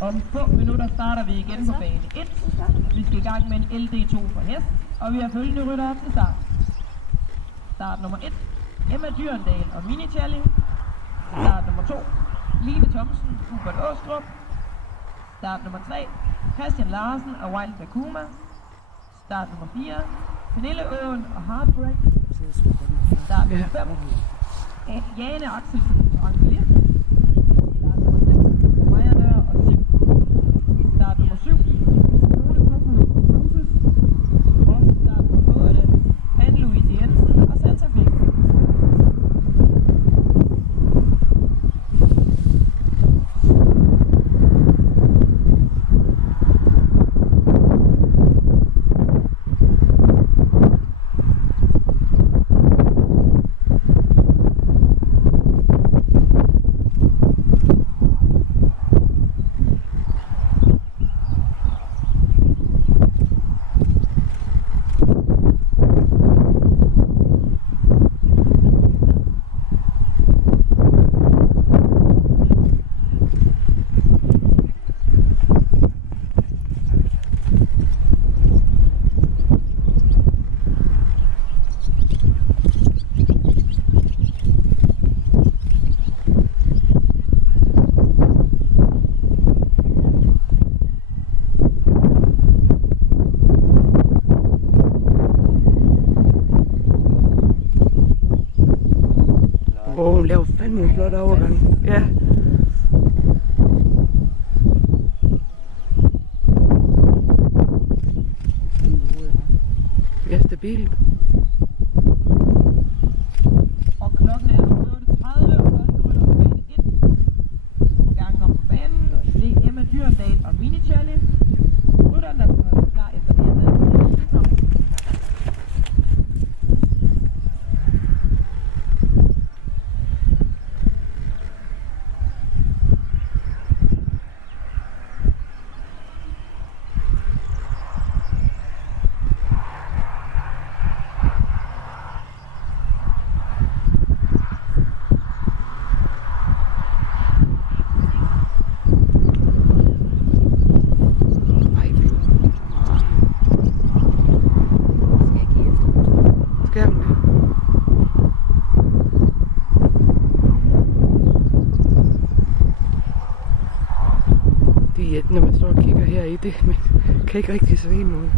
Om få minutter starter vi igen på bane 1. Vi skal i gang med en LD2 for hest, og vi har følgende ryttere til start. Start nummer 1, Emma Dyrendal og Mini Challing. Start nummer 2, Line Thomsen, Hubert Åstrup. Start nummer 3, Christian Larsen og Wild Dakuma. Start nummer 4, Pernille Åen og Heartbreak. Start nummer 5, Jane Axelsen og Angelis. Start nummer 6, Maja Nør og Sip. Start nummer 7, Simone Kubu og Cruises. Og start nummer 8, Anne-Louise Jensen og Santa Fe. Hun laver fandme en flot overgang. Ja. Ja, stabil. Og klokken er 8:30, og første rytter på bane 1. På gang om på banen, det er Emma Dyrendal og Mini Challing. Rytteren, der skal være klar efter det her med. Når man står og kigger her i det, men kan ikke rigtig se noget.